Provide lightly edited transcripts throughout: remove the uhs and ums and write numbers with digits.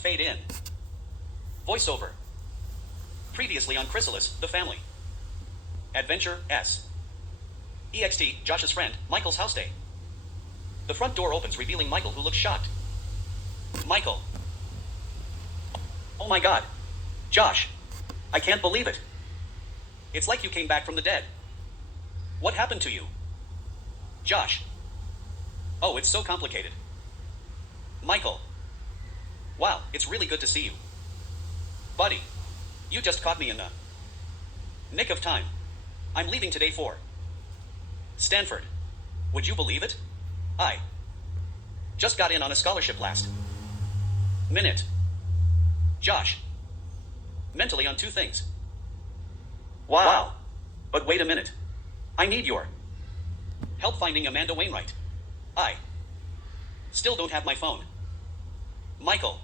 Fade in. Voiceover. Previously on Chrysalis, the family. Adventure S. EXT, Josh's friend, Michael's house day. The front door opens, revealing Michael, who looks shocked. Michael. Oh my god. Josh. I can't believe it. It's like you came back from the dead. What happened to you? Josh. Oh, it's so complicated. Michael. Wow, it's really good to see you. Buddy. You just caught me in the nick of time. I'm leaving today for Stanford. Would you believe it? I just got in on a scholarship last minute. Josh. Mentally on 2 things. Wow. But wait a minute. I need your help finding Amanda Wainwright. I still don't have my phone. Michael.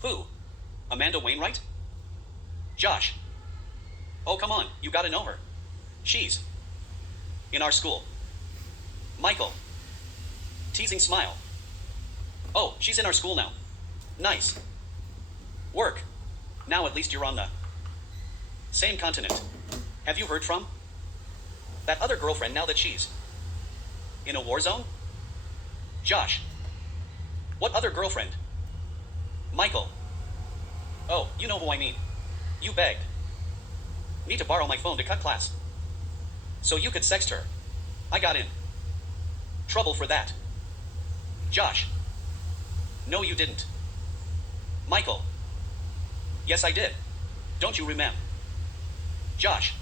Who? Amanda Wainwright? Josh. Oh, come on, you gotta know her. She's in our school. Michael. Teasing smile. Oh, she's in our school now. Nice. Work. Now at least you're on the same continent. Have you heard from that other girlfriend now that she's in a war zone? Josh. What other girlfriend? Michael. Oh, you know who I mean. You begged me to borrow my phone to cut class so you could sext her. I got in trouble for that. Josh. No, you didn't. Michael. Yes, I did. Don't you remember? Josh.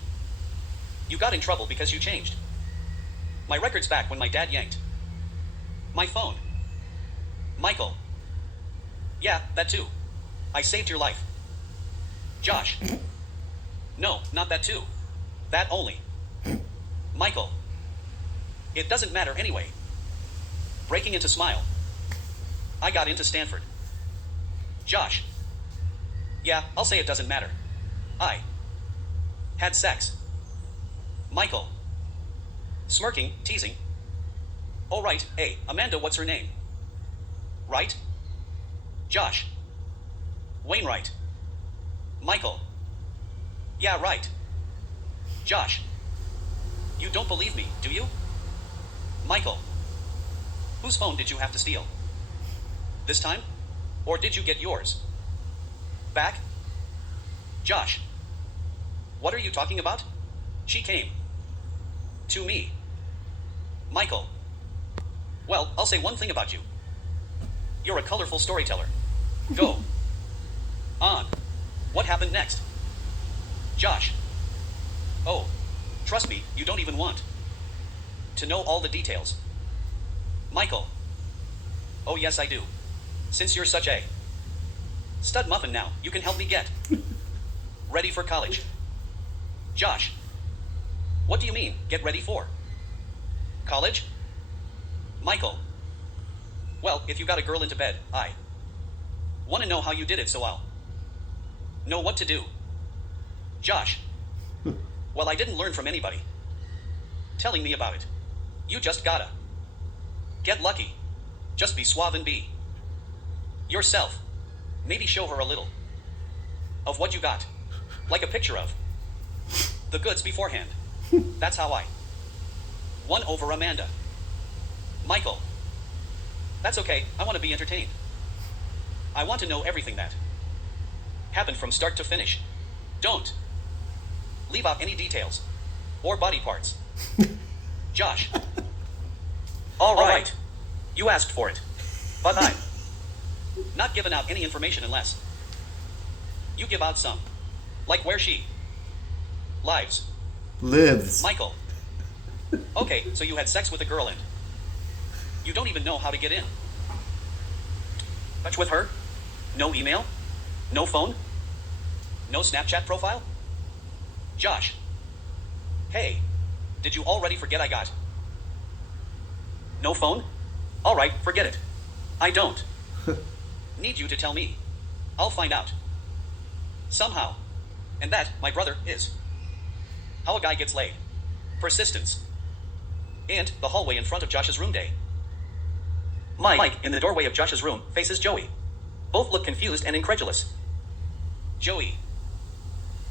You got in trouble because you changed my records back when my dad yanked my phone. Michael. Yeah, that too. I saved your life. Josh. No, not that too. That only. Michael. It doesn't matter anyway. Breaking into smile. I got into Stanford. Josh. Yeah, I'll say it doesn't matter. I had sex. Michael. Smirking, teasing. Oh right, hey, Amanda, what's her name? Right? Josh. Wainwright. Michael. Yeah, right. Josh. You don't believe me, do you? Michael. Whose phone did you have to steal? This time? Or did you get yours back? Josh. What are you talking about? She came to me. Michael. Well, I'll say one thing about you. You're a colorful storyteller. Go on. What happened next? Josh. Oh, trust me, you don't even want to know all the details. Michael. Oh yes, I do. Since you're such a stud muffin now, you can help me get ready for college. Josh. What do you mean, get ready for college? Michael. Well, if you got a girl into bed, I want to know how you did it so I'll know what to do. Josh. Well, I didn't learn from anybody telling me about it. You just gotta get lucky. Just be suave and be yourself. Maybe show her a little of what you got. Like a picture of the goods beforehand. That's how I won over Amanda. Michael. That's okay, I want to be entertained. I want to know everything that happened from start to finish. Don't leave out any details or body parts. Josh. All right. You asked for it. But I'm not giving out any information unless you give out some. Like where she lives. Michael. Okay, so you had sex with a girl and you don't even know how to get in touch with her? No email? No phone? No Snapchat profile? Josh. Hey, did you already forget I got no phone? All right, forget it. I don't need you to tell me. I'll find out somehow. And that, my brother, is how a guy gets laid. Persistence. And the hallway in front of Josh's room day. Mike, in the doorway of Josh's room, faces Joey. Both look confused and incredulous. Joey.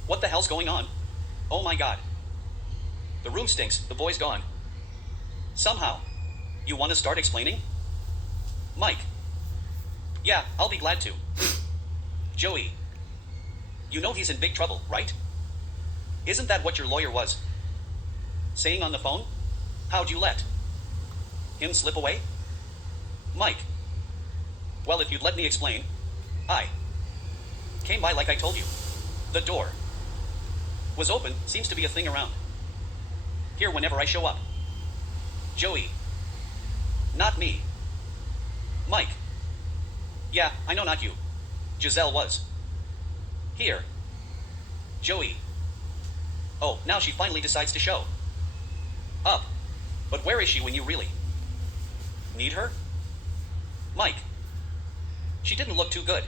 What the hell's going on? Oh my god. The room stinks, the boy's gone. Somehow. You want to start explaining? Mike. Yeah, I'll be glad to. Joey. You know he's in big trouble, right? Isn't that what your lawyer was saying on the phone? How'd you let him slip away? Mike. Well, if you'd let me explain. I came by like I told you. The door was open, seems to be a thing around here whenever I show up. Joey. Not me. Mike. Yeah, I know, not you. Giselle was here. Joey. Oh, now she finally decides to show up. But where is she when you really need her? Mike. She didn't look too good.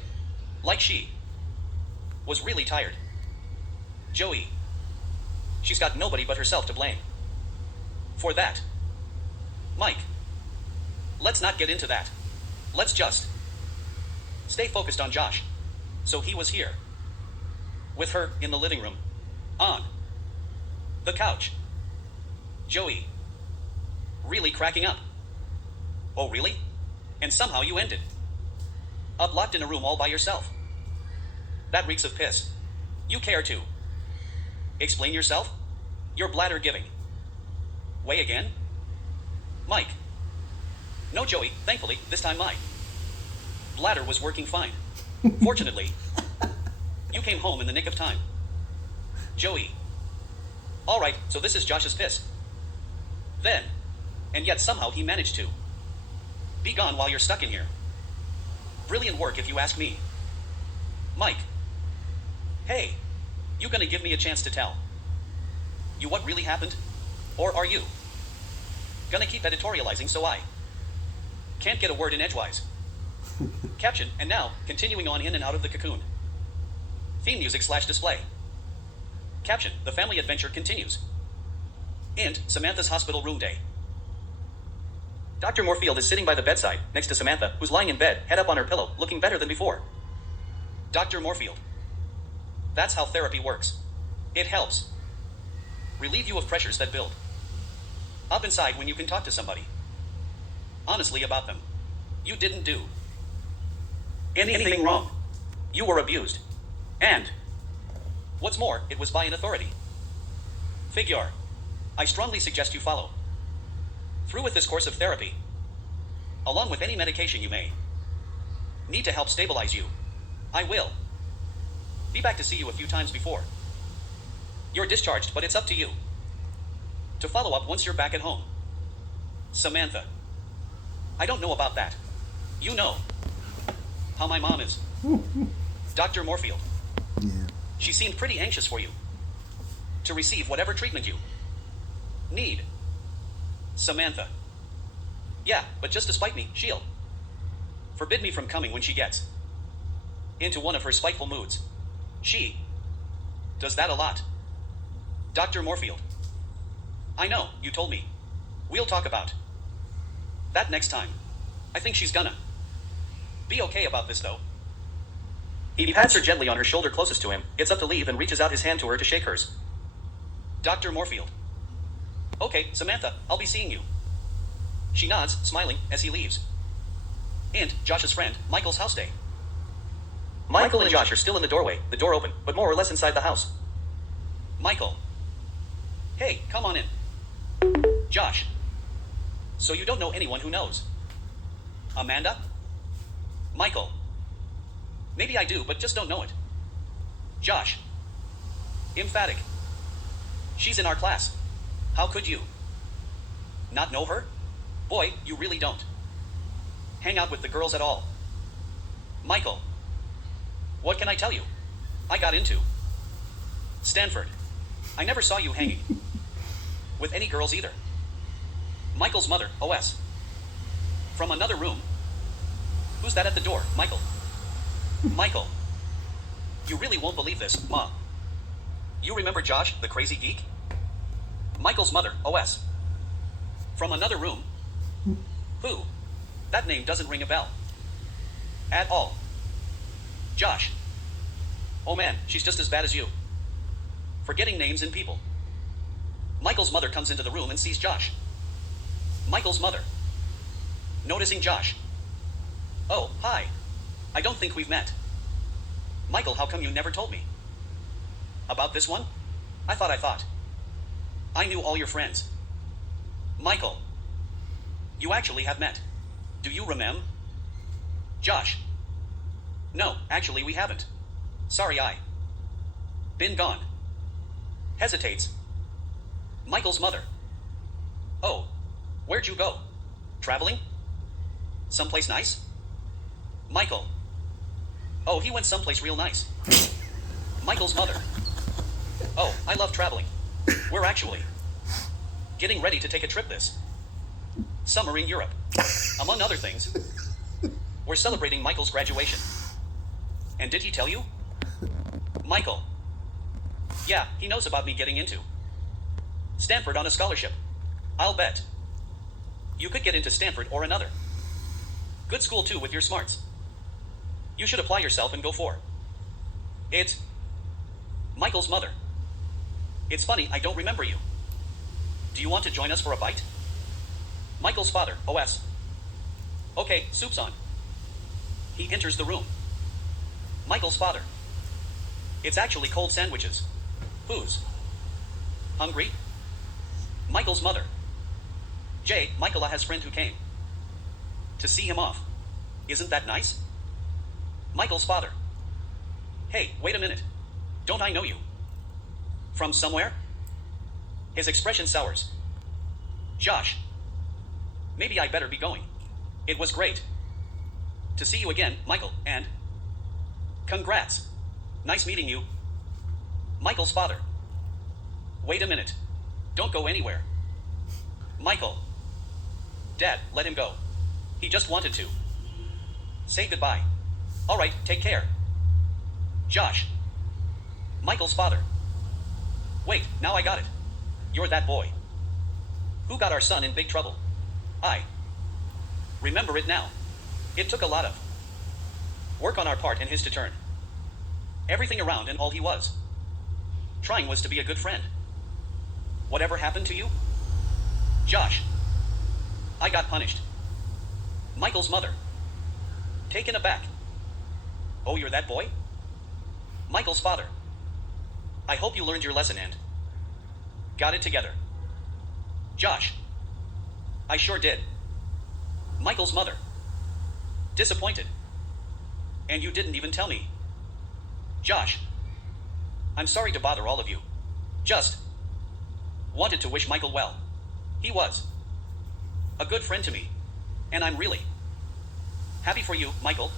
Like she was really tired. Joey. She's got nobody but herself to blame for that. Mike. Let's not get into that. Let's just stay focused on Josh. So he was here with her in the living room, on the couch. Joey. Really cracking up. Oh, really? And somehow you ended up locked in a room all by yourself. That reeks of piss. You care to explain yourself? Your bladder giving way again? Mike. No, Joey, thankfully, this time my bladder was working fine. Fortunately, you came home in the nick of time. Joey. All right, so this is Josh's piss. Then, and yet somehow he managed to be gone while you're stuck in here. Brilliant work if you ask me. Mike. Hey, you gonna give me a chance to tell you what really happened? Or are you gonna keep editorializing so I can't get a word in edgewise? Caption, and now, continuing on in and out of the cocoon. Theme music / display. Caption, the family adventure continues. And Samantha's hospital room day. Dr. Moorfield is sitting by the bedside, next to Samantha, who's lying in bed, head up on her pillow, looking better than before. Dr. Moorfield. That's how therapy works. It helps relieve you of pressures that build up inside when you can talk to somebody honestly about them. You didn't do anything wrong. You were abused. And what's more, it was by an authority figure. I strongly suggest you follow through with this course of therapy, along with any medication you may need to help stabilize you. I will be back to see you a few times before you're discharged, but it's up to you to follow up once you're back at home. Samantha. I don't know about that. You know how my mom is. Dr. Moorfield. Yeah. She seemed pretty anxious for you to receive whatever treatment you need. Samantha. Yeah, but just to spite me, she'll forbid me from coming when she gets into one of her spiteful moods. She does that a lot. Dr. Moorfield. I know, you told me. We'll talk about that next time. I think she's gonna be okay about this, though. He pats her gently on her shoulder closest to him, gets up to leave, and reaches out his hand to her to shake hers. Dr. Moorfield. Okay, Samantha, I'll be seeing you. She nods, smiling, as he leaves. And Josh's friend, Michael's house day. Michael and Josh are still in the doorway, the door open, but more or less inside the house. Michael. Hey, come on in. Josh. So you don't know anyone who knows Amanda? Michael. Maybe I do, but just don't know it. Josh. Emphatic. She's in our class. How could you not know her? Boy, you really don't hang out with the girls at all. Michael. What can I tell you? I got into Stanford. I never saw you hanging with any girls either. Michael's mother, OS. From another room. Who's that at the door, Michael? Michael. You really won't believe this, Ma. You remember Josh, the crazy geek? Michael's mother, OS. From another room. Who? That name doesn't ring a bell. At all. Josh. Oh man, she's just as bad as you. Forgetting names and people. Michael's mother comes into the room and sees Josh. Michael's mother. Noticing Josh. Oh, hi. I don't think we've met. Michael, how come you never told me? About this one? I thought. I knew all your friends. Michael. You actually have met. Do you remember? Josh. No, actually we haven't. Sorry, I. Been gone. Hesitates. Michael's mother. Oh. Where'd you go? Traveling? Someplace nice? Michael. Oh, he went someplace real nice. Michael's mother. Oh, I love traveling. We're actually getting ready to take a trip this summer in Europe. Among other things, we're celebrating Michael's graduation. And did he tell you? Michael. Yeah, he knows about me getting into Stanford on a scholarship. I'll bet. You could get into Stanford or another good school too with your smarts. You should apply yourself and go for it. Michael's mother. It's funny, I don't remember you. Do you want to join us for a bite? Michael's father, OS. Okay, soup's on. He enters the room. Michael's father. It's actually cold sandwiches. Who's hungry? Michael's mother. Jay, Michael has friend who came to see him off. Isn't that nice? Michael's father. Hey, wait a minute. Don't I know you? From somewhere? His expression sours. Josh. Maybe I better be going. It was great to see you again, Michael, and congrats. Nice meeting you. Michael's father. Wait a minute. Don't go anywhere. Michael. Dad, let him go. He just wanted to say goodbye. All right, take care. Josh. Michael's father. Wait, now I got it. You're that boy who got our son in big trouble. I remember it now. It took a lot of work on our part and his to turn everything around, and all he was trying was to be a good friend. Whatever happened to you? Josh. I got punished. Michael's mother. Taken aback. Oh, you're that boy? Michael's father. I hope you learned your lesson and got it together. Josh. I sure did. Michael's mother. Disappointed. And you didn't even tell me. Josh. I'm sorry to bother all of you. Just wanted to wish Michael well. He was a good friend to me. And I'm really happy for you, Michael.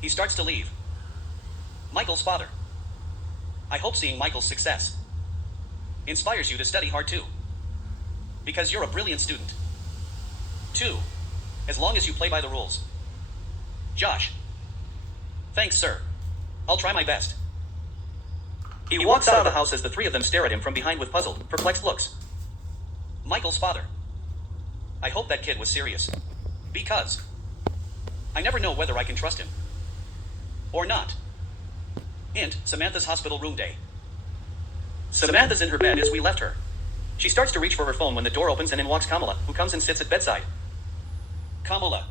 He starts to leave. Michael's father. I hope seeing Michael's success inspires you to study hard too. Because you're a brilliant student. Too. As long as you play by the rules. Josh. Thanks, sir. I'll try my best. He walks out of the house as the three of them stare at him from behind with puzzled, perplexed looks. Michael's father. I hope that kid was serious. Because I never know whether I can trust him or not. Int, Samantha's hospital room day. Samantha's in her bed as we left her. She starts to reach for her phone when the door opens and in walks Kamala, who comes and sits at bedside. Kamala.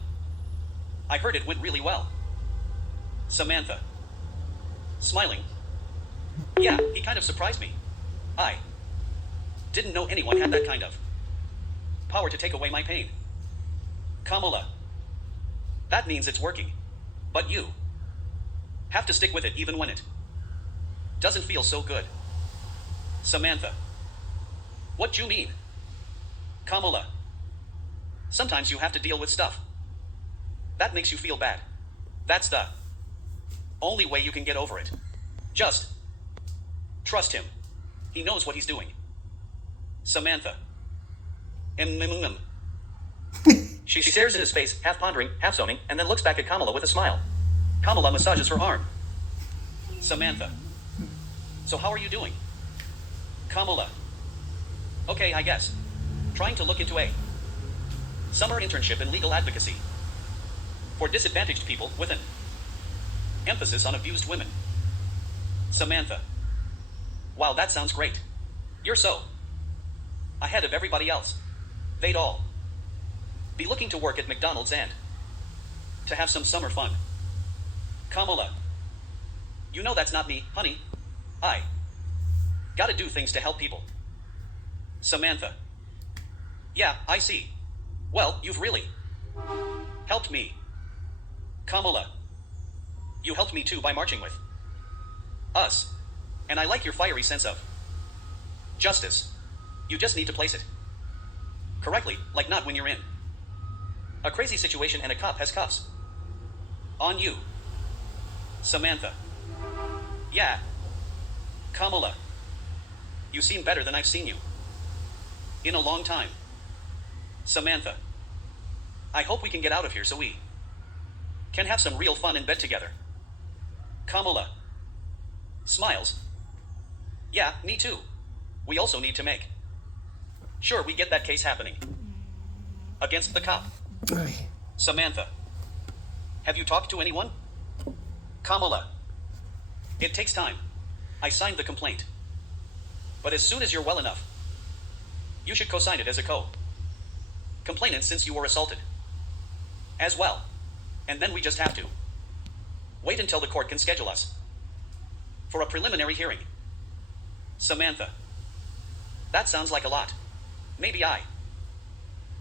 I heard it went really well. Samantha. Smiling. Yeah, he kind of surprised me. I didn't know anyone had that kind of power to take away my pain. Kamala. That means it's working. But you have to stick with it even when it doesn't feel so good. Samantha. What you mean? Kamala. Sometimes you have to deal with stuff that makes you feel bad. That's the only way you can get over it. Just trust him. He knows what he's doing. Samantha. She stares in his face, half pondering, half zoning, and then looks back at Kamala with a smile. Kamala massages her arm. Samantha. So how are you doing? Kamala. Okay, I guess. Trying to look into a summer internship in legal advocacy for disadvantaged people with an emphasis on abused women. Samantha. Wow, that sounds great. You're so ahead of everybody else. They'd all be looking to work at McDonald's and to have some summer fun. Kamala. You know that's not me, honey. I gotta do things to help people. Samantha. Yeah, I see. Well, you've really helped me. Kamala. You helped me too by marching with us. And I like your fiery sense of justice. You just need to place it correctly, like not when you're in a crazy situation and a cop has cuffs on you. Samantha. Yeah. Kamala. You seem better than I've seen you in a long time. Samantha. I hope we can get out of here so we can have some real fun in bed together. Kamala. Smiles. Yeah, me too. We also need to make sure we get that case happening against the cop. Samantha. Have you talked to anyone? Kamala. It takes time. I signed the complaint. But as soon as you're well enough, you should co-sign it as a complainant since you were assaulted as well. And then we just have to wait until the court can schedule us for a preliminary hearing. Samantha. That sounds like a lot. Maybe I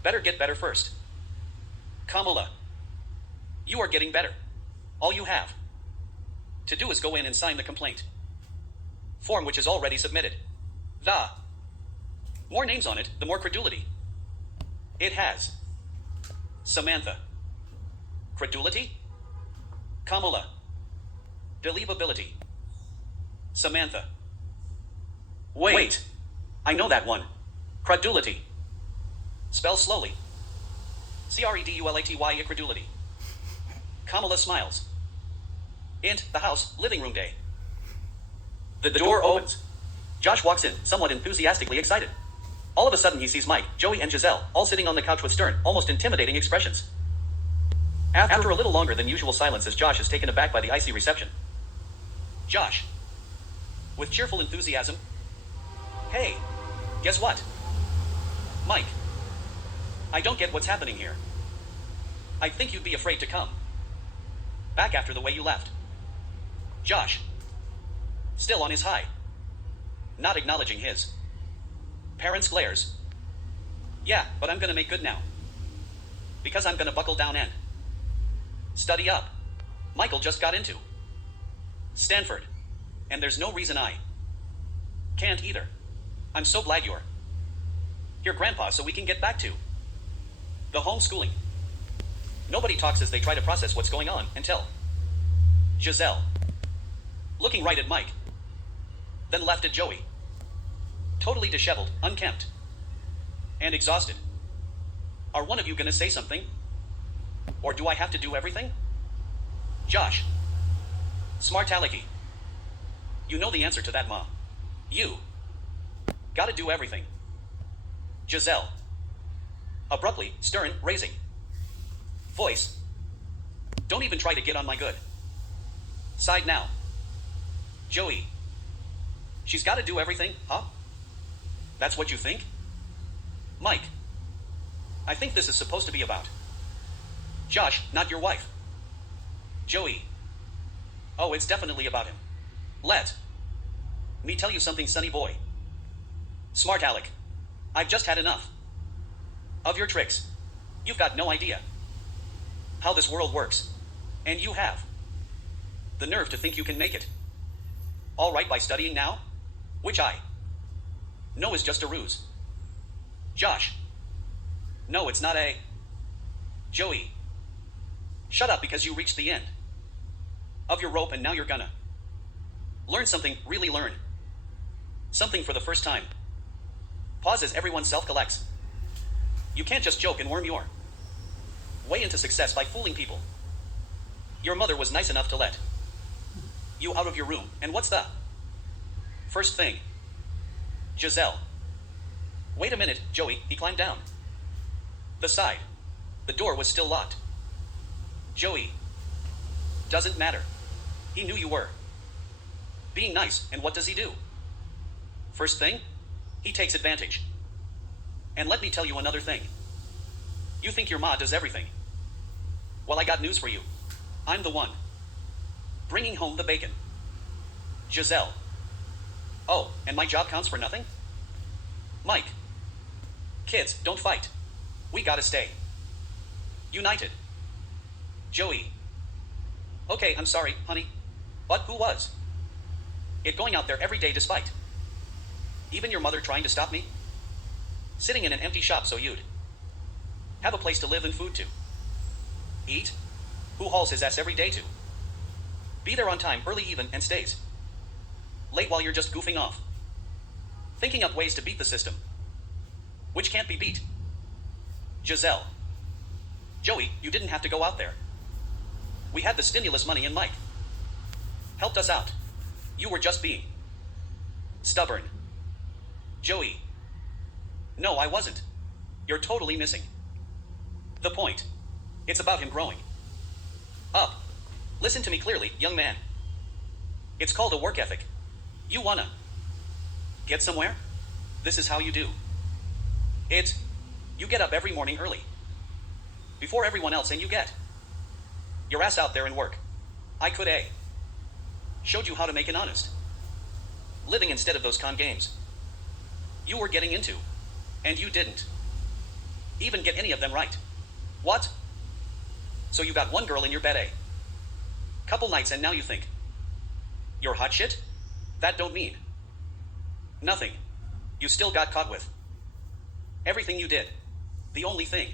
better get better first. Kamala. You are getting better. All you have to do is go in and sign the complaint form, which is already submitted. The more names on it, the more credulity it has. Samantha. Credulity? Kamala. Believability. Samantha. Wait. I know that one. Credulity. Spell slowly. Credulaty, incredulity. Kamala smiles. Int, the house, living room day. The door opens. Josh walks in, somewhat enthusiastically excited. All of a sudden he sees Mike, Joey, and Giselle, all sitting on the couch with stern, almost intimidating expressions. After a little longer than usual silence as Josh is taken aback by the icy reception. Josh. With cheerful enthusiasm. Hey. Guess what? Mike. I don't get what's happening here. I think you'd be afraid to come back after the way you left. Josh. Still on his high. Not acknowledging his parents' glares. Yeah, but I'm gonna make good now. Because I'm gonna buckle down and study up. Michael just got into Stanford. And there's no reason I can't either. I'm so glad you're here, Grandpa, so we can get back to the homeschooling. Nobody talks as they try to process what's going on until Giselle, looking right at Mike, then left at Joey, totally disheveled, unkempt, and exhausted. Are one of you gonna say something? Or do I have to do everything? Josh. Smart alecky. You know the answer to that, Ma. You gotta do everything. Giselle. Abruptly, stern, raising voice. Don't even try to get on my good side now. Joey. She's gotta do everything, huh? That's what you think? Mike. I think this is supposed to be about Josh, not your wife. Joey. Oh, it's definitely about him. Let me tell you something, sonny boy. Smart Alec. I've just had enough of your tricks. You've got no idea how this world works. And you have the nerve to think you can make it all right by studying now? Which I know is just a ruse. Josh. No, it's not a... Joey. Shut up, because you reached the end of your rope and now you're gonna learn something, really learn something for the first time. Pause as everyone self-collects. You can't just joke and worm your way into success by fooling people. Your mother was nice enough to let you out of your room, and what's the first thing? Giselle. Wait a minute, Joey, he climbed down the side. The door was still locked. Joey. Doesn't matter. He knew you were being nice, and what does he do? First thing, he takes advantage. And let me tell you another thing. You think your ma does everything. Well, I got news for you. I'm the one bringing home the bacon. Giselle. Oh, and my job counts for nothing? Mike. Kids, don't fight. We gotta stay united. Joey. Okay, I'm sorry, honey. But who was it going out there every day despite even your mother trying to stop me? Sitting in an empty shop so you'd have a place to live and food to eat? Who hauls his ass every day to be there on time, early even, and stays late while you're just goofing off, thinking up ways to beat the system, which can't be beat? Giselle. Joey, you didn't have to go out there. We had the stimulus money and Mike helped us out. You were just being stubborn. Joey. No, I wasn't. You're totally missing the point. It's about him growing up. Listen to me clearly, young man. It's called a work ethic. You wanna get somewhere? This is how you do it. You get up every morning early, before everyone else, and you get your ass out there and work. I could showed you how to make an honest living instead of those con games you were getting into, and you didn't even get any of them right. What? So you got one girl in your bed couple nights, and now you think you're hot shit? That don't mean nothing. You still got caught with everything you did. The only thing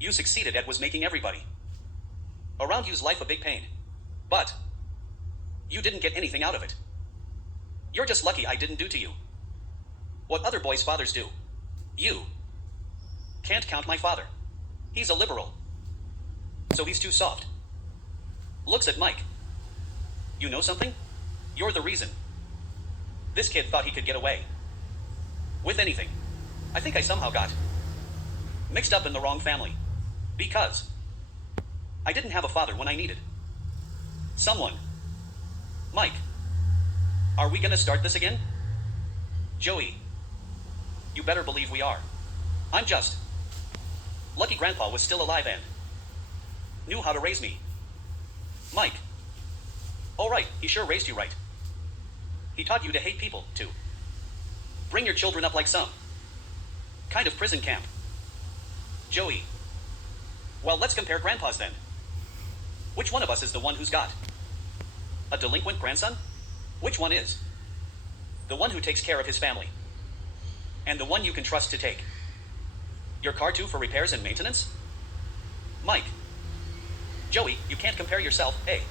you succeeded at was making everybody around you's life a big pain. But you didn't get anything out of it. You're just lucky I didn't do to you what other boys' fathers do. You can't count my father. He's a liberal, so he's too soft. Looks at Mike. You know something? You're the reason this kid thought he could get away with anything. I think I somehow got mixed up in the wrong family, because I didn't have a father when I needed someone. Mike, are we gonna start this again? Joey, you better believe we are. I'm just lucky Grandpa was still alive and knew how to raise me. Mike. Oh right, he sure raised you right. He taught you to hate people, to bring your children up like some kind of prison camp. Joey. Well, let's compare grandpas then. Which one of us is the one who's got a delinquent grandson? Which one is the one who takes care of his family, and the one you can trust to take your car to for repairs and maintenance? Mike. Joey, you can't compare yourself, a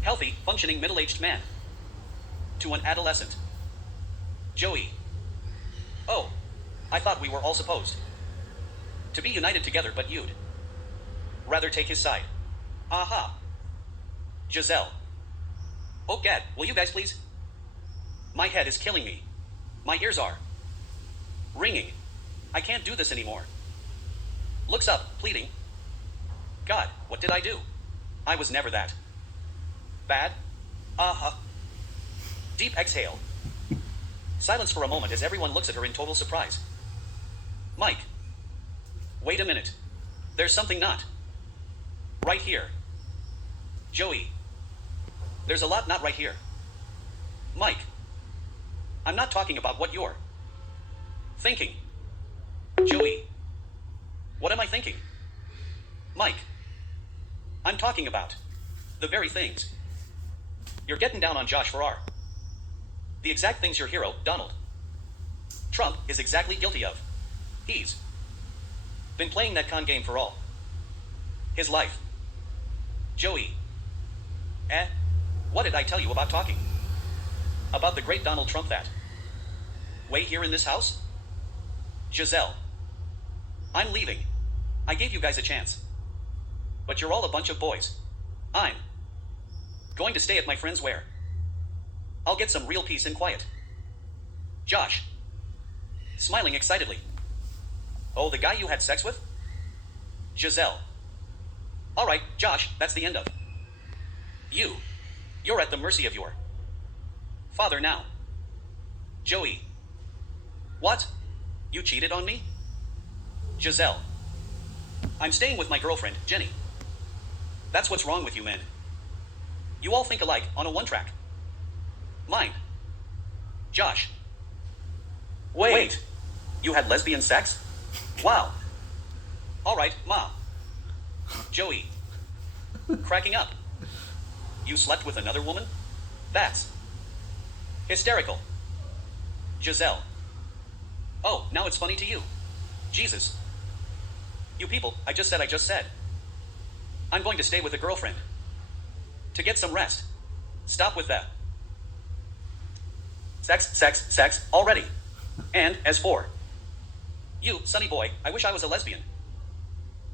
healthy, functioning, middle-aged man, to an adolescent. Joey. Oh, I thought we were all supposed to be united together, but you'd rather take his side. Aha. Giselle. Oh, Gad, will you guys please? My head is killing me. My ears are ringing. I can't do this anymore. Looks up, pleading. God, what did I do? I was never that bad. Deep exhale. Silence for a moment as everyone looks at her in total surprise. Mike. Wait a minute. There's something not right here. Joey. There's a lot not right here. Mike. I'm not talking about what you're thinking. Joey. What am I thinking? Mike. I'm talking about the very things you're getting down on Josh for are the exact things your hero, Donald Trump, is exactly guilty of. He's been playing that con game for all his life. Joey. What did I tell you about talking about the great Donald Trump that way here in this house? Giselle. I'm leaving. I gave you guys a chance, but you're all a bunch of boys. I'm going to stay at my friend's where I'll get some real peace and quiet. Josh. Smiling excitedly. Oh, the guy you had sex with? Giselle. All right, Josh, that's the end of You're at the mercy of your father now. Joey. What? You cheated on me? Giselle. I'm staying with my girlfriend, Jenny. That's what's wrong with you men. You all think alike on a one-track mind. Josh. Wait. You had lesbian sex? Wow. All right, Ma. Joey. Cracking up. You slept with another woman? That's hysterical. Giselle. Oh, now it's funny to you. Jesus. You people, I just said. I'm going to stay with a girlfriend. To get some rest. Stop with that. Sex, already. And as for you, sonny boy, I wish I was a lesbian.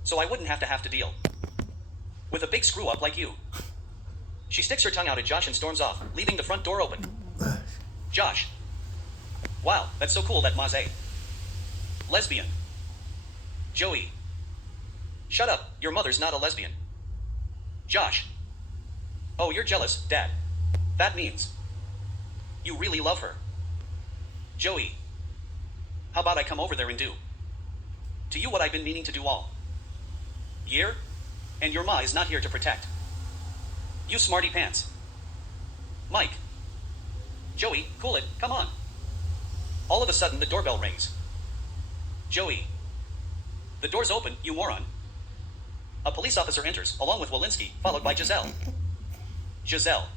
So I wouldn't have to deal with a big screw up like you. She sticks her tongue out at Josh and storms off, leaving the front door open. Josh. Wow, that's so cool that Ma's a lesbian. Joey. Shut up, your mother's not a lesbian. Josh. Oh, you're jealous, Dad. That means you really love her. Joey. How about I come over there and do to you what I've been meaning to do all year? And your ma is not here to protect you smarty pants. Mike. Joey, cool it, come on. All of a sudden the doorbell rings. Joey. The door's open, you moron. A police officer enters, along with Walensky, followed by Giselle. Giselle.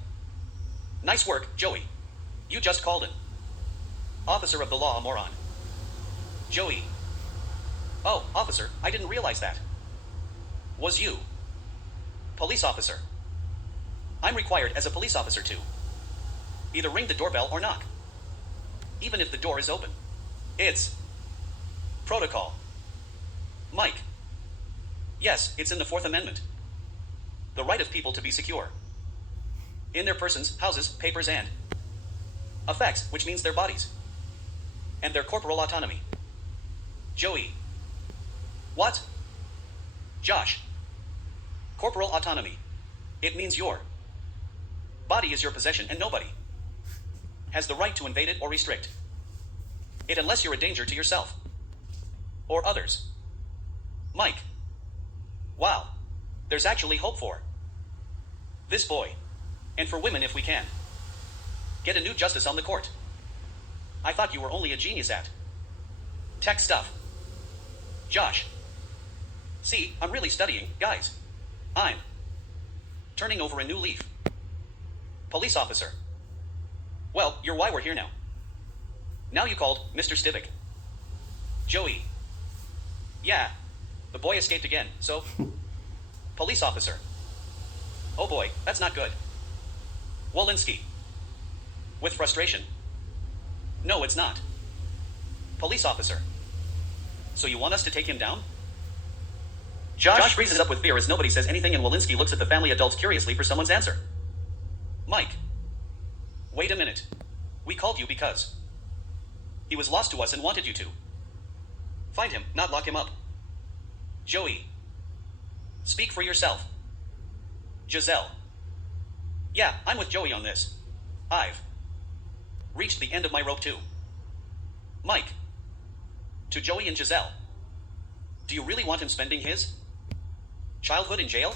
Nice work, Joey. You just called him officer of the law, moron. Joey. Oh, officer, I didn't realize that. Was you police officer? I'm required as a police officer to either ring the doorbell or knock, even if the door is open. It's protocol. Mike. Yes, it's in the Fourth Amendment. The right of people to be secure in their persons, houses, papers, and effects, which means their bodies and their corporal autonomy. Joey. What? Josh. Corporal autonomy. It means your body is your possession and nobody has the right to invade it or restrict it unless you're a danger to yourself or others. Mike. Wow. There's actually hope for this boy. And for women if we can get a new justice on the court. I thought you were only a genius at tech stuff. Josh. See, I'm really studying, guys. I'm turning over a new leaf. Police officer. Well, you're why we're here now. Now you called Mr. Stivic. Joey. Yeah. The boy escaped again, so police officer. Oh boy, that's not good. Walensky. With frustration. No, it's not. Police officer. So you want us to take him down? Josh freezes up with fear as nobody says anything and Walensky looks at the family adults curiously for someone's answer. Mike. Wait a minute. We called you because he was lost to us and wanted you to find him, not lock him up. Joey. Speak for yourself. Giselle. Yeah, I'm with Joey on this. I've reached the end of my rope too. Mike. To Joey and Giselle. Do you really want him spending his childhood in jail?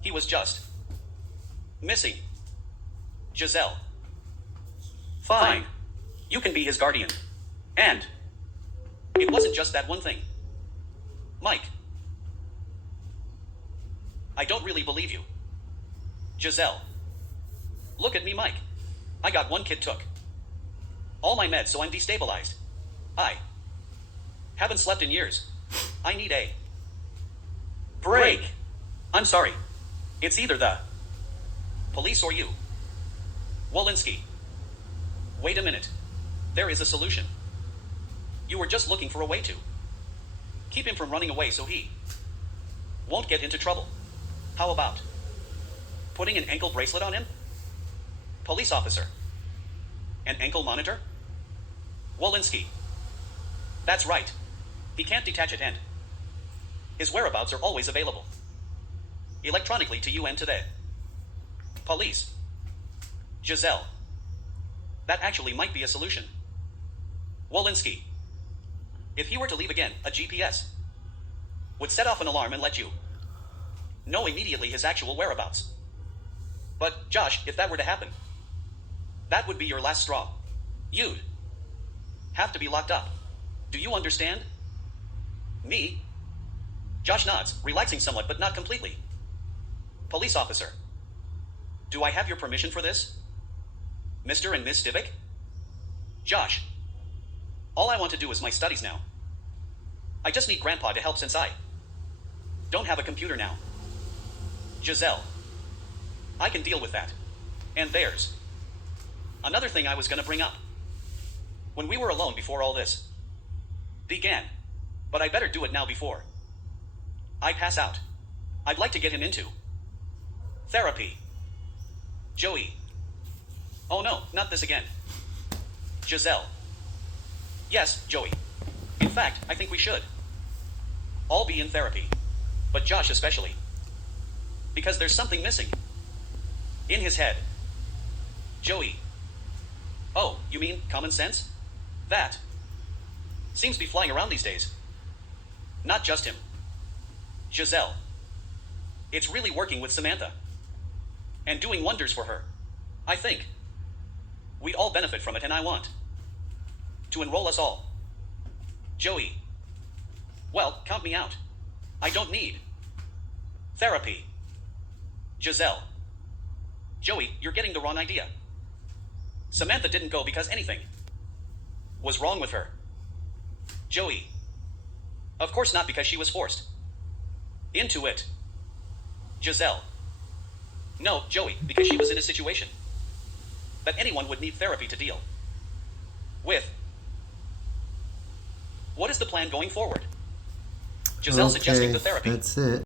He was just missing. Giselle. Fine. You can be his guardian. And it wasn't just that one thing. Mike. I don't really believe you. Giselle. Look at me, Mike. I got one kid took all my meds, so I'm destabilized. I haven't slept in years. I need a break. I'm sorry. It's either the police or you. Walensky. Wait a minute. There is a solution. You were just looking for a way to keep him from running away so he won't get into trouble. How about putting an ankle bracelet on him? Police officer. An ankle monitor? Walensky. That's right. He can't detach it and his whereabouts are always available electronically to you and to the Police. Giselle. That actually might be a solution. Walensky. If he were to leave again, a GPS would set off an alarm and let you know immediately his actual whereabouts. But, Josh, if that were to happen, that would be your last straw. You'd have to be locked up. Do you understand? Me? Josh nods, relaxing somewhat but not completely. Police officer. Do I have your permission for this? Mr. and Miss Stivic? Josh. All I want to do is my studies now. I just need Grandpa to help since I don't have a computer now. Giselle. I can deal with that. And there's another thing I was gonna bring up. When we were alone before all this began, but I better do it now before I pass out. I'd like to get him into therapy. Joey. Oh no, not this again. Giselle. Yes, Joey. In fact, I think we should all be in therapy. But Josh especially. Because there's something missing in his head. Joey. Oh, you mean common sense? That seems to be flying around these days. Not just him. Giselle. It's really working with Samantha. And doing wonders for her. I think we'd all benefit from it, and I want to enroll us all. Joey. Well, count me out. I don't need therapy. Giselle. Joey, you're getting the wrong idea. Samantha didn't go because anything was wrong with her. Joey. Of course not, because she was forced into it. Giselle. No, Joey, because she was in a situation that anyone would need therapy to deal with. What is the plan going forward? Giselle suggesting the therapy. That's it.